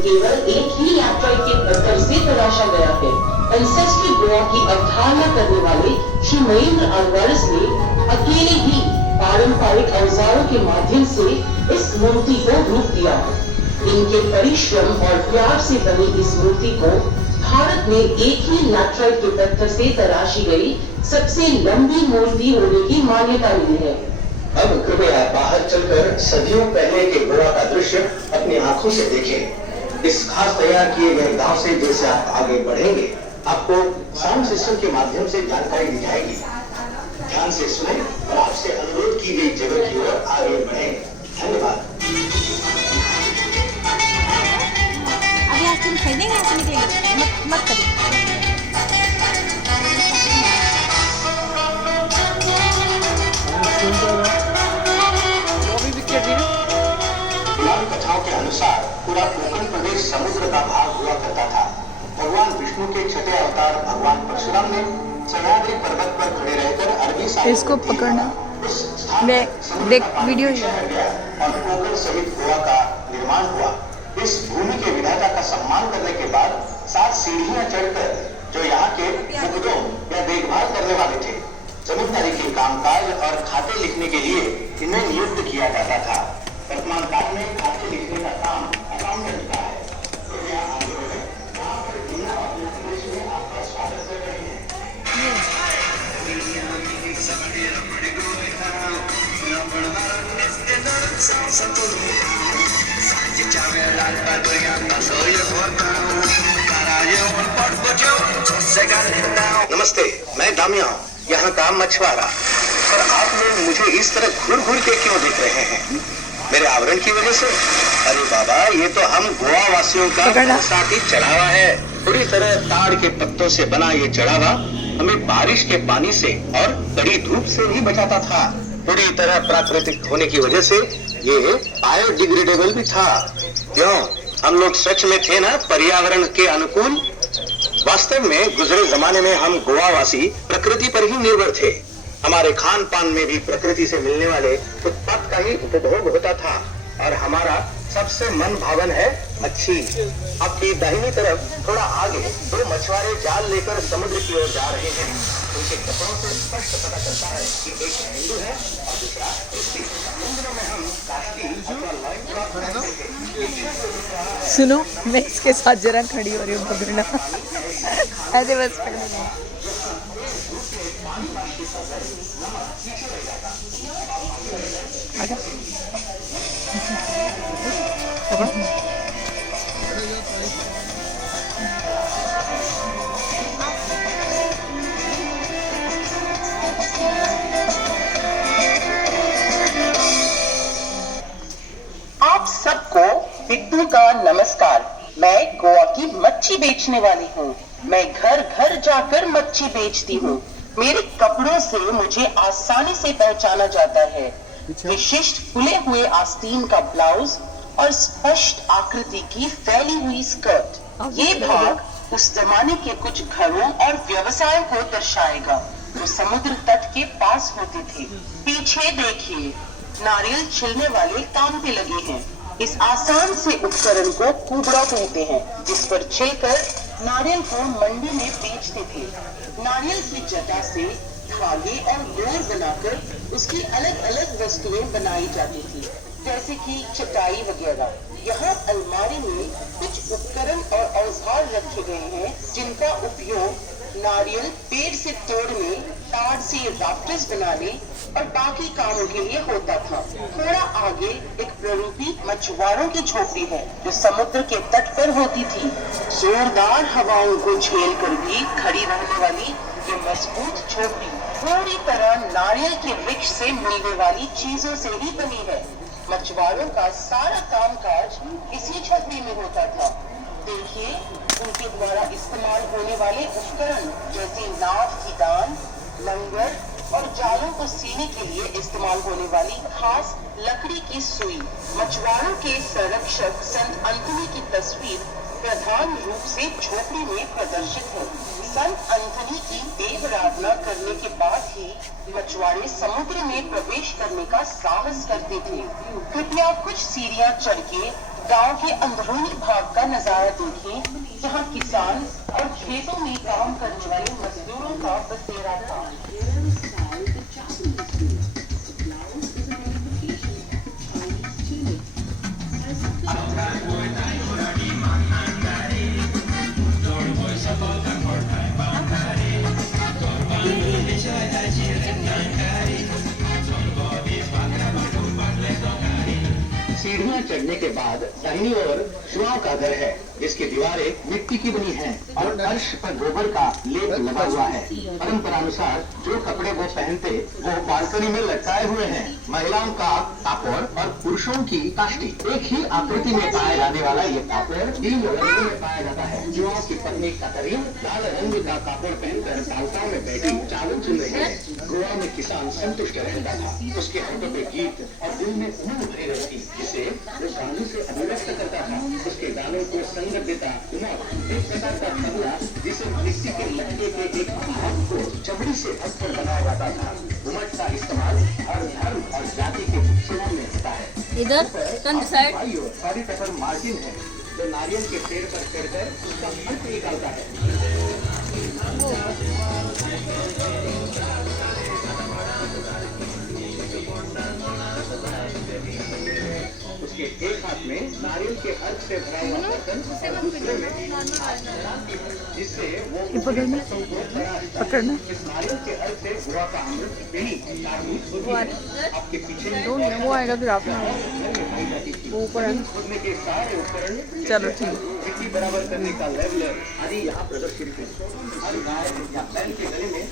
केवल एक ही लैट्राइट के पत्थर से तराशा गया है। एंसेस्ट्रल गोवा की अवधारणा करने वाले श्री महेंद्र अल्वारेस ने अकेले ही पारंपरिक औजारों के माध्यम से इस मूर्ति को रूप दिया। इनके परिश्रम और प्यार से बनी इस मूर्ति को भारत में एक ही लैट्राइट के पत्थर से तराशी गई सबसे लंबी मूर्ति होने की मान्यता मिली है। अब कृपया बाहर चलकर सदियों पहले के गोवा का दृश्य अपनी आंखों से देखें। इस खास तैयार किए गए गांव से जैसे आप आगे बढ़ेंगे, आपको साउंड सिस्टम के माध्यम से जानकारी दी जाएगी। ध्यान से सुने और आपसे अनुरोध की गई जगह की ओर आगे बढ़ेंगे। धन्यवाद। अभी आज तुम खेलेंगे, यहाँ से निकलेंगे, मत करिए। कथाओं के अनुसार पूरा कोंकण प्रदेश समुद्र का भाग हुआ करता था। भगवान विष्णु के छठे अवतार भगवान परशुराम ने सह्याद्री पर्वत पर खड़े रहकर अरबी सागर इसको पकड़ना, देख वीडियो और कोंकण सहित गोवा का निर्माण हुआ। इस भूमि के विधाता का सम्मान करने के बाद 7 सीढ़ियां चढ़कर जो यहाँ के मुकदों या देखभाल करने वाले थे, जमींदारी के कामकाज और खाते लिखने के लिए इन्हें नियुक्त किया जाता था। वर्तमान काल में खाते लिखने का काम अकाउंटेंट का है। तो यहाँ आगे बढ़े, यहाँ पर बिना अपने प्रदेश में आपका स्वागत कर रहे हैं। नमस्ते, मैं दामिया हूँ, यहाँ का मछुआरा। पर आप लोग मुझे इस तरह घूर घूर के क्यों देख रहे हैं? मेरे आवरण की वजह से? अरे बाबा, ये तो हम गोवा वासियों का साथी चढ़ावा है। पूरी तरह ताड़ के पत्तों से बना ये चढ़ावा हमें बारिश के पानी से और कड़ी धूप से भी बचाता था। पूरी तरह प्राकृतिक होने की वजह से ये बायोडिग्रेडेबल भी था। क्यों? हम लोग सच में थे ना पर्यावरण के अनुकूल। वास्तव में गुजरे जमाने में हम गोवावासी प्रकृति पर ही निर्भर थे। हमारे खान पान में भी प्रकृति से मिलने वाले उत्पाद का ही उपभोग होता था। और हमारा सबसे मन भावन है मच्छी। आपकी दाहिनी तरफ थोड़ा आगे 2 मछुआरे जाल लेकर समुद्र की ओर जा रहे हैं। उनके कपड़ों से स्पष्ट पता चलता है कि एक हिंदू है और दूसरा क्रिश्चियन। इन दिनों में हम कास्टी अथवा लाइन क्रॉस पहनते हैं। सुनो, मैं इसके साथ जरा खड़ी हो रही हूँ, पकड़ना ऐसे बस पकड़ना। आप सबको बिट्टू का नमस्कार। मैं गोवा की मच्छी बेचने वाली हूँ। मैं घर घर जाकर मच्छी बेचती हूँ। मेरे कपड़ों से मुझे आसानी से पहचाना जाता है। विशिष्ट फुले हुए आस्तीन का ब्लाउज और स्पष्ट आकृति की फैली हुई स्कर्ट। ये भाग उस जमाने के कुछ घरों और व्यवसायों को दर्शाएगा जो समुद्र तट के पास होते थे। पीछे देखिए, नारियल छिलने वाले काम पे लगे हैं। इस आसान से उपकरण को कुबड़ा कहते हैं, जिस पर छिलकर नारियल को मंडी में बेचते थे। नारियल की जटा से धागे और डोर बनाकर उसकी अलग अलग वस्तुएं बनाई जाती थी, जैसे कि चटाई वगैरह। यहाँ अलमारी में कुछ उपकरण और औजार रखे गए हैं जिनका उपयोग नारियल पेड़ से तोड़ने, तार से राफ्टर्स बनाने और बाकी कामों के लिए होता था। थोड़ा आगे एक प्ररूपी मछुआरों की झोपड़ी है जो समुद्र के तट पर होती थी। जोरदार हवाओं को झेल कर भी खड़ी रहने वाली ये मजबूत झोपड़ी पूरी तरह नारियल के वृक्ष से मिलने वाली चीजों से ही बनी है। मछुआरों का सारा कामकाज इसी झोपड़ी में होता था। देखिए, उनके द्वारा इस्तेमाल होने वाले उपकरण जैसे नाव की दान, लंगर और जालों को सीने के लिए इस्तेमाल होने वाली खास लकड़ी की सुई। मछुआरों के संरक्षक संत अंथनी की तस्वीर प्रधान रूप से झोपड़ी में प्रदर्शित है। संत अंथनी की देव आराधना करने के बाद ही मछुआरे समुद्र में प्रवेश करने का साहस करते थे। कृपया कुछ सीढ़ियां चढ़ के गांव के अंदरूनी भाग का नजारा देखें, जहाँ किसान और खेतों में काम करने वाले मजदूरों का बसेरा था। सीढ़ियां चढ़ने के बाद दाहिनी ओर शुआओं का घर है, जिसकी दीवारें मिट्टी की बनी हैं और फर्श पर गोबर का लेप लगा हुआ है। परंपरानुसार जो कपड़े वो पहनते वो बालकनी में लटकाए हुए हैं। महिलाओं का कापड़ और पुरुषों की काष्टी एक ही आकृति में पाया जाने वाला ये कापड़ 3 रंगों में पाया जाता है। जुआओं की पत्नी कतरीन लाल रंग का कापड़ पहनकर तालताल में बैठी चावल चुन रही है। गोवा में किसान संतुष्ट रहता था, उसके होठों पे गीत और दिल में उमंग भरी रहती, जिसे वो गानों से अभिव्यक्त करता था। उसके गानों को संग देता उमंग एक प्रकार का तबला, जिसे मिट्टी के लकड़े के एक भाग को चमड़ी से ढककर बनाया जाता था। घुमट का इस्तेमाल हर धर्म और जाति के उत्सवों में होता है। इधर टर्न साइड सारी पेपर मार्जिन है, जो नारियल के पेड़ पर चढ़कर उसका अंत निकालता है। उसके एक हाथ में नारियल के अर्क से भरा हुआ बर्तन और दूसरे में जिससे वो पकड़ना इस नारियल के अर्क से गोवा का अमृत पीनी आपके पीछे वो आएगा फिर आप वो ऊपर है। खोदने के सारे उपकरण, चलो ठीक। मिट्टी बराबर करने का लेवलर आदि यहाँ प्रदर्शित है। हर गाय या बैल के गले में